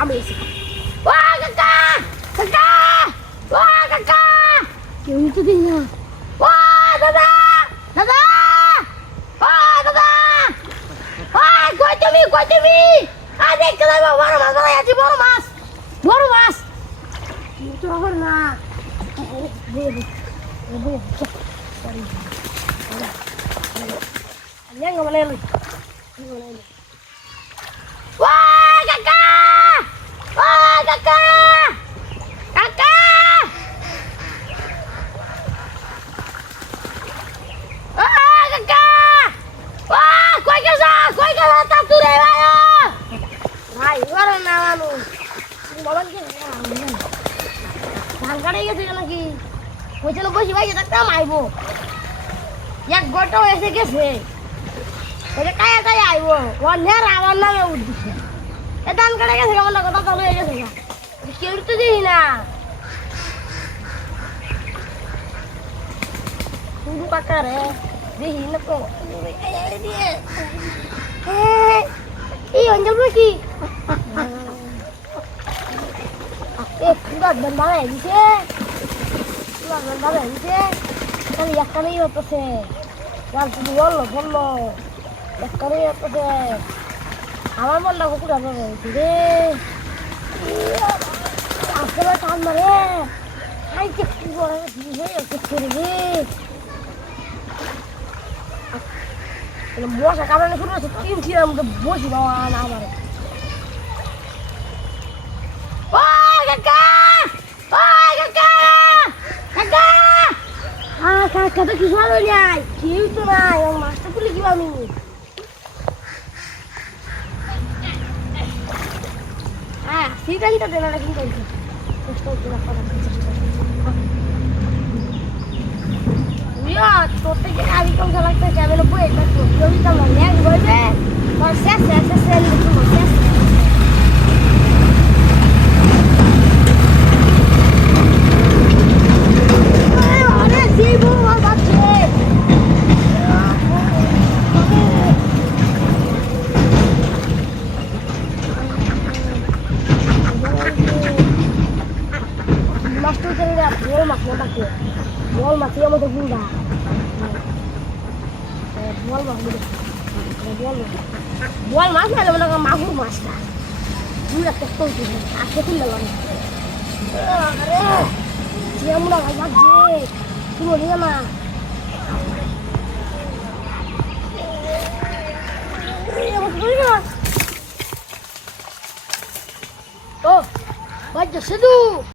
আমি এসেছি। ও কাকা কাকা ও কাকা কেউ তো দিই না। ও দাদা দাদা ও দাদা ও কই তুমি আ দেখতে যাবো বড় মাছ ধরে আছি বড় মাছ তো হবে না Yang mana lu? Wah, kakak! Wah, kakak! Kakak! Wah, kakak! Wah, koi kasa tak tu deh, ayo! Hai, mana nama lu? Bawa ke mana? Jangan kali gitu lagi. Kau celo bos ibu tak tahu maibu. Yang goto ese kese. ওরে কায়া কায়া আইবো ওনের আমার নামে উদ্দেশ্য এ ধান কাটা গেছে কেমন কথা চালু হয়ে গেছে কেউ তো দিই না শুধু কাকা রে দেখি না তো এই অঞ্চল কি এ পুরা বন্ধা হয়ে গেছে তাহলে একখানেই হতেছে গান শুধু বললো একটারই একটা আমার মনটা কুকুর হয়েছে রে আসলে টান মারে খাইতে মশা কামড়ানো শুরু হচ্ছে তিন ছিলাম তো বসি বাবা না আমার কাকা তো কিছু ভালো নাই কেউ তো নাই মাছটা তুলে কি আমি হ্যাঁ সিটাইটা দেনা না কিন্তু চেষ্টা করতে না করার তোর থেকে আমি কম লাগতে ক্যামেরা বই এটা তো জমি কাম ল্যাং বইবে আর শেষ Master jadi bol mas yang mau terbuka. Bol mas ada mana magur mas dah. Dua tektor tu, aku tu lawan. Dia mula kayak je, cuma dia mah. Oh, baca sedu.